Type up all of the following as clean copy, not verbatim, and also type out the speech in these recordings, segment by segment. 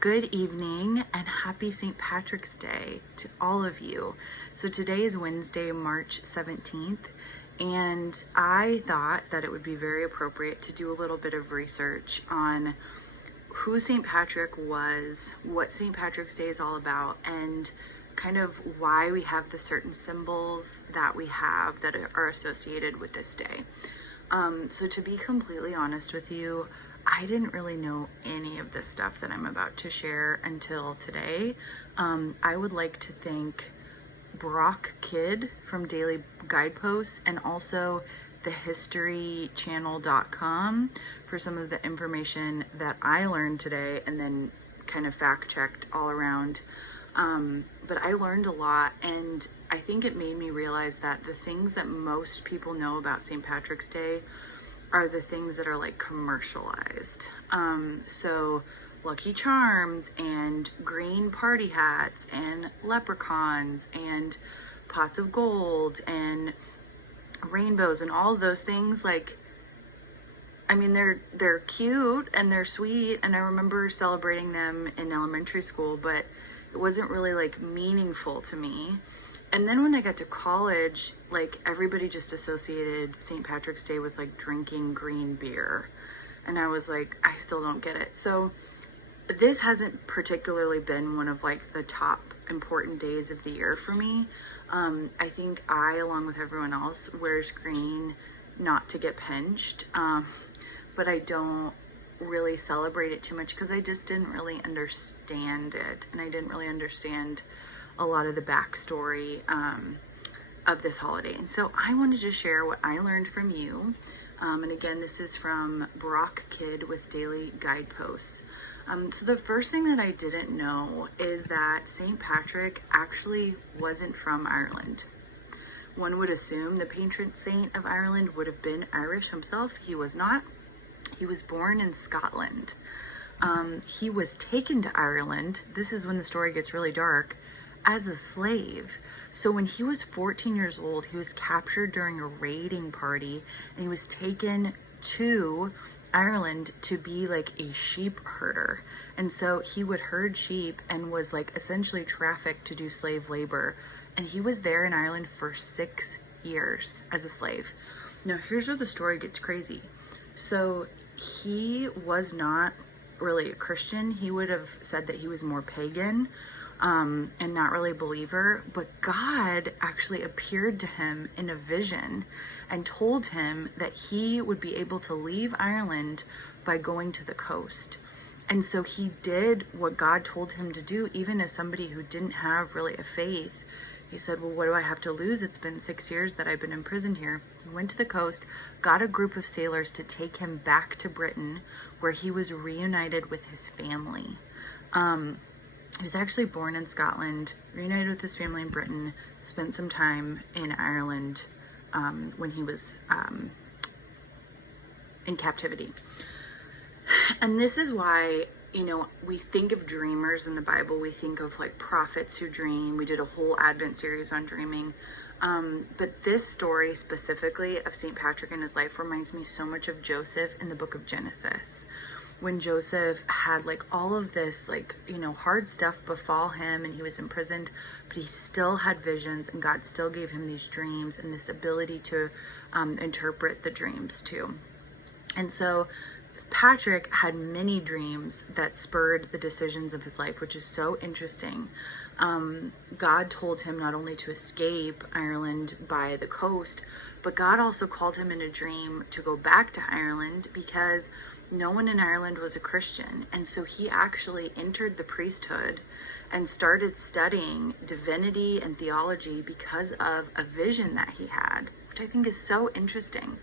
Good evening and happy St. Patrick's Day to all of you. So today is Wednesday, March 17th, and I thought that it would be very appropriate to do a little bit of research on who St. Patrick was, what St. Patrick's Day is all about, and kind of why we have the certain symbols that we have that are associated with this day. So to be completely honest with you, I didn't really know any of this stuff that I'm about to share until today. I would like to thank Brock Kidd from Daily Guideposts and also thehistorychannel.com for some of the information that I learned today and then kind of fact checked all around. But I learned a lot, and I think it made me realize that the things that most people know about St. Patrick's Day are the things that are like commercialized. So Lucky Charms and green party hats and leprechauns and pots of gold and rainbows and all of those things, like, I mean, they're cute and they're sweet, and I remember celebrating them in elementary school, but it wasn't really like meaningful to me. And then when I got to college, like, everybody just associated St. Patrick's Day with like drinking green beer. And I was like, I still don't get it. So this hasn't particularly been one of like the top important days of the year for me. I think I, along with everyone else, wears green not to get pinched. But I don't really celebrate it too much because I just didn't really understand it. And I didn't really understand a lot of the backstory of this holiday. And so I wanted to share what I learned from you. And again, this is from Brock Kidd with Daily Guideposts. So the first thing that I didn't know is that St. Patrick actually wasn't from Ireland. One would assume the patron saint of Ireland would have been Irish himself. He was not. He was born in Scotland. He was taken to Ireland. This is when the story gets really dark, as a slave. So when he was 14 years old, he was captured during a raiding party, and he was taken to Ireland to be like a sheep herder. And so he would herd sheep and was like essentially trafficked to do slave labor. And he was there in Ireland for 6 years as a slave. Now, here's where the story gets crazy. So he was not really a Christian. He would have said that he was more pagan, and not really a believer, but God actually appeared to him in a vision and told him that he would be able to leave Ireland by going to the coast. And so he did what God told him to do, even as somebody who didn't have really a faith. He said, well, what do I have to lose? It's been 6 years that I've been imprisoned here. He went to the coast, got a group of sailors to take him back to Britain, where he was reunited with his family. He was actually born in Scotland, reunited with his family in Britain, spent some time in Ireland when he was in captivity. And this is why, you know, we think of dreamers in the Bible. We think of like prophets who dream. We did a whole Advent series on dreaming. But this story specifically of St. Patrick and his life reminds me so much of Joseph in the book of Genesis. When Joseph had like all of this, like, you know, hard stuff befall him and he was imprisoned, but he still had visions, and God still gave him these dreams and this ability to interpret the dreams too. And so Patrick had many dreams that spurred the decisions of his life, which is so interesting. God told him not only to escape Ireland by the coast, but God also called him in a dream to go back to Ireland because no one in Ireland was a Christian. And so he actually entered the priesthood and started studying divinity and theology because of a vision that he had, which I think is so interesting.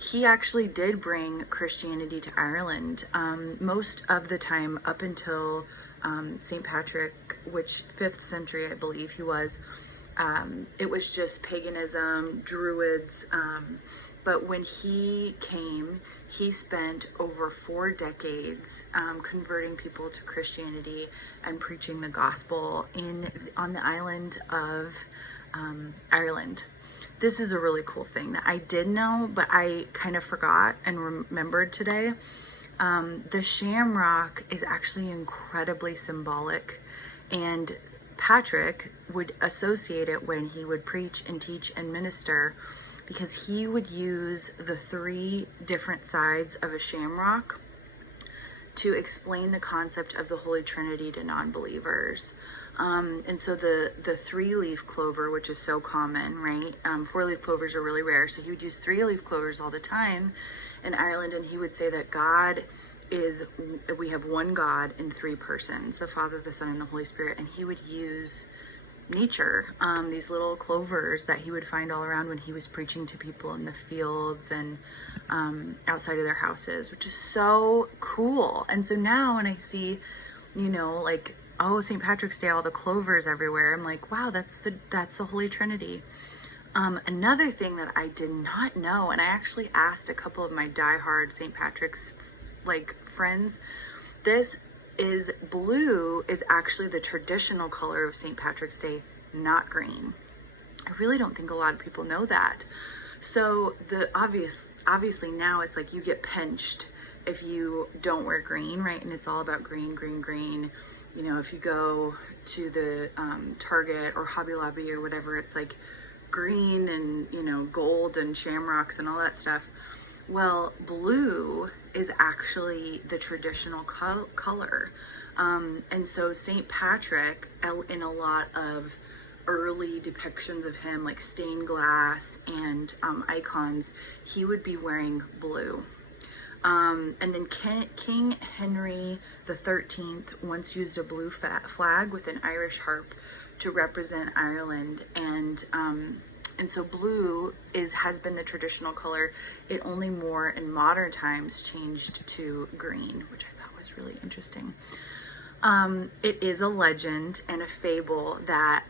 He actually did bring Christianity to Ireland most of the time up until St. Patrick, which 5th century, I believe he was. It was just paganism, druids. But when he came, he spent over 4 decades converting people to Christianity and preaching the gospel on the island of Ireland. This is a really cool thing that I did know, but I kind of forgot and remembered today. The shamrock is actually incredibly symbolic, and Patrick would associate it when he would preach and teach and minister, because he would use the three different sides of a shamrock to explain the concept of the Holy Trinity to non-believers. And so the three-leaf clover, which is so common, right? Four-leaf clovers are really rare. So he would use three-leaf clovers all the time in Ireland, and he would say that we have one God in three persons, the Father, the Son, and the Holy Spirit. And he would use nature, these little clovers that he would find all around when he was preaching to people in the fields and outside of their houses, which is so cool. And so now when I see, like, oh, St. Patrick's Day, all the clovers everywhere, I'm like, wow, that's the Holy Trinity. Another thing that I did not know, and I actually asked a couple of my diehard St. Patrick's friends, blue is actually the traditional color of St. Patrick's Day, not green. I really don't think a lot of people know that. So obviously now it's like you get pinched if you don't wear green, right? And it's all about green, green, green. If you go to the Target or Hobby Lobby or whatever, it's like green and, gold and shamrocks and all that stuff. Well, blue is actually the traditional color. And so St. Patrick, in a lot of early depictions of him, like stained glass and icons, he would be wearing blue. And then King Henry the 13th once used a blue flag with an Irish harp to represent Ireland. And so blue has been the traditional color. It only more in modern times changed to green, which I thought was really interesting. It is a legend and a fable that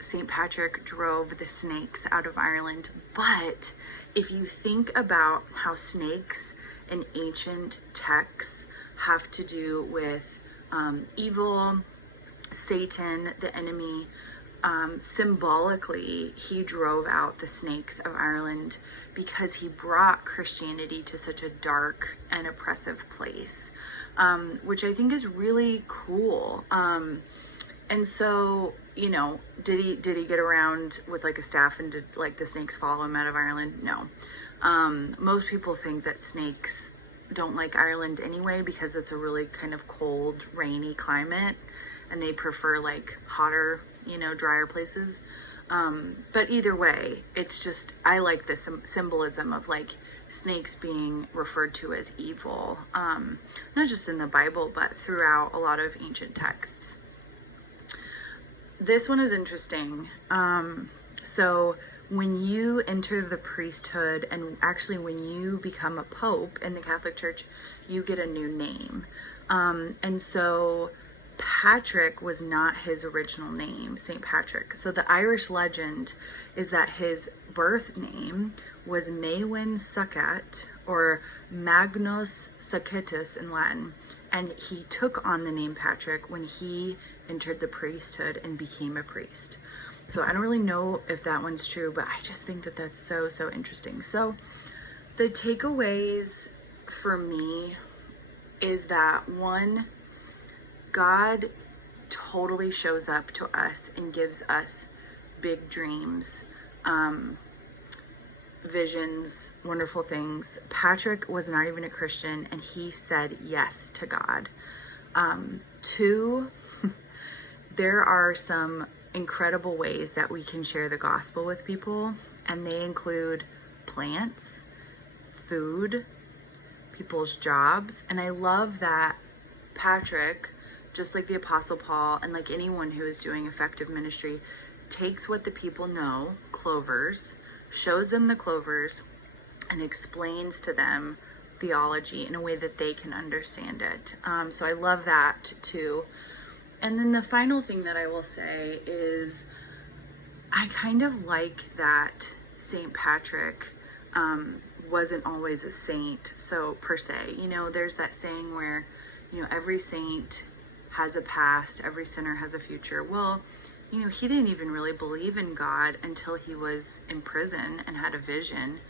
St. Patrick drove the snakes out of Ireland. But if you think about how snakes in ancient texts have to do with evil, Satan, the enemy, symbolically, he drove out the snakes of Ireland because he brought Christianity to such a dark and oppressive place, which I think is really cool. And so, did he get around with like a staff and did like the snakes follow him out of Ireland? No. Most people think that snakes don't like Ireland anyway because it's a really kind of cold, rainy climate, and they prefer like hotter, drier places. But either way, it's just, I like the symbolism of like snakes being referred to as evil, not just in the Bible, but throughout a lot of ancient texts. This one is interesting. So when you enter the priesthood, and actually when you become a pope in the Catholic Church, you get a new name. And so Patrick was not his original name, St. Patrick. So the Irish legend is that his birth name was Maewyn Succat, or Magnus Succetus in Latin, and he took on the name Patrick when he entered the priesthood and became a priest. So I don't really know if that one's true, but I just think that that's so interesting. So the takeaways for me is that, one, God totally shows up to us and gives us big dreams, visions, wonderful things. Patrick was not even a Christian, and he said yes to God. Two, there are some incredible ways that we can share the gospel with people, and they include plants, food, people's jobs. And I love that Patrick, just like the Apostle Paul and like anyone who is doing effective ministry, takes what the people know, clovers, shows them the clovers, and explains to them theology in a way that they can understand it. So I love that too. And then the final thing that I will say is I kind of like that St. Patrick wasn't always a saint, so per se. There's that saying where, every saint has a past, every sinner has a future. Well, he didn't even really believe in God until he was in prison and had a vision.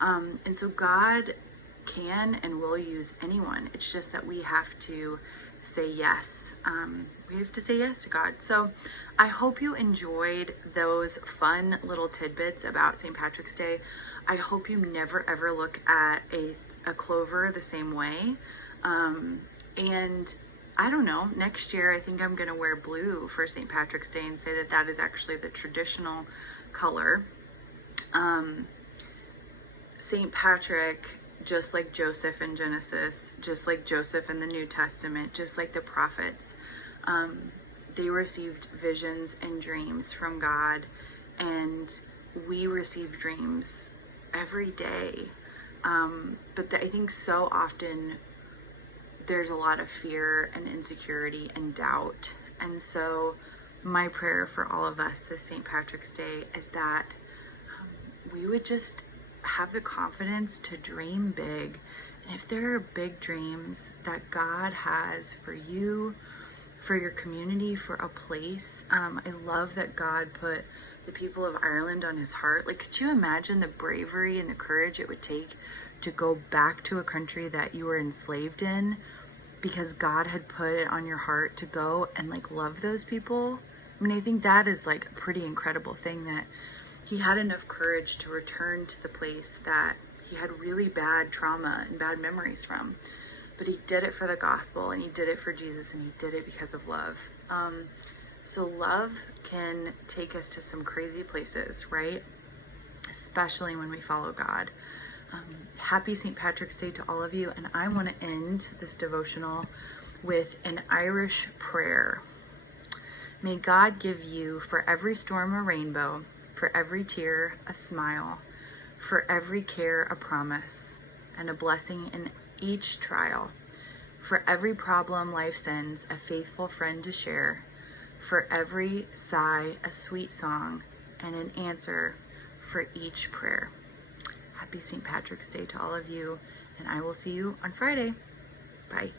And so God can and will use anyone. It's just that we have to say yes. We have to say yes to God. So I hope you enjoyed those fun little tidbits about St. Patrick's Day. I hope you never ever look at a clover the same way. And I don't know, next year I think I'm going to wear blue for St. Patrick's Day and say that that is actually the traditional color. St. Patrick, just like Joseph in Genesis, just like Joseph in the New Testament, just like the prophets, they received visions and dreams from God, and we receive dreams every day. But I think so often there's a lot of fear and insecurity and doubt. And so my prayer for all of us this St. Patrick's Day is that we would just have the confidence to dream big. And if there are big dreams that God has for you, for your community, for a place, I love that God put the people of Ireland on his heart. Like, could you imagine the bravery and the courage it would take to go back to a country that you were enslaved in because God had put it on your heart to go and like love those people? I mean, I think that is like a pretty incredible thing, that he had enough courage to return to the place that he had really bad trauma and bad memories from. But he did it for the gospel, and he did it for Jesus, and he did it because of love. So love can take us to some crazy places, right? Especially when we follow God. Happy St. Patrick's Day to all of you. And I want to end this devotional with an Irish prayer. May God give you for every storm a rainbow, for every tear a smile, for every care a promise, and a blessing in each trial, for every problem life sends a faithful friend to share, for every sigh a sweet song, and an answer for each prayer. Happy St. Patrick's Day to all of you, and I will see you on Friday. Bye.